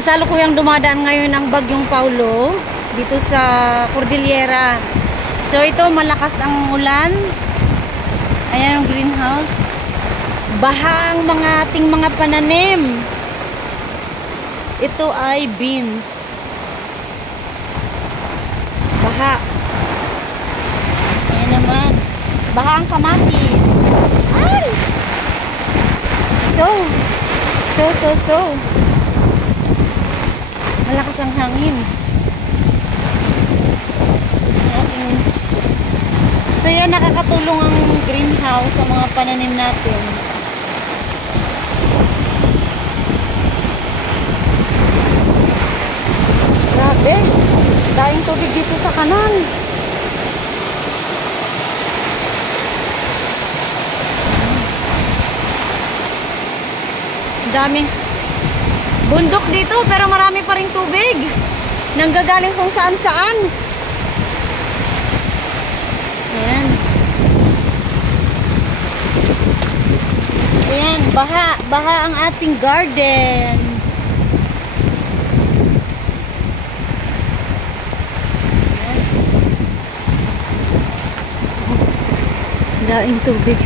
Kasalukuyang dumadaan ngayon ang bagyong Paulo dito sa Cordillera. So ito, malakas ang ulan. Ayan ang greenhouse. Baha ang mga ating mga pananim. Ito ay beans. Baha. Ayan naman. Baha ang kamatis. Ay! So. Malakas ang hangin. So yan, nakakatulong ang greenhouse sa mga pananim natin. Grabe, daing tubig dito sa kanan. Daming bundok dito pero marami pa ring tubig. Nanggagaling kung saan saan. Ayan. Ayan, baha ang ating garden. Ayan. Daing tubig.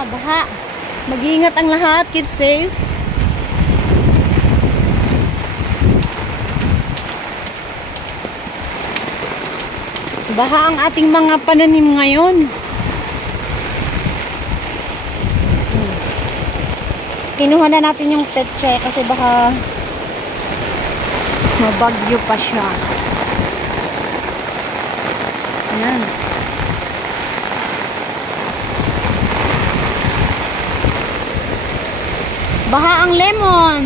Baha. Mag-iingat ang lahat. Keep safe. Baha ang ating mga pananim ngayon. Kinuha na natin yung petche kasi baka mabagyo pa siya. Ayan. Baha ang lemon.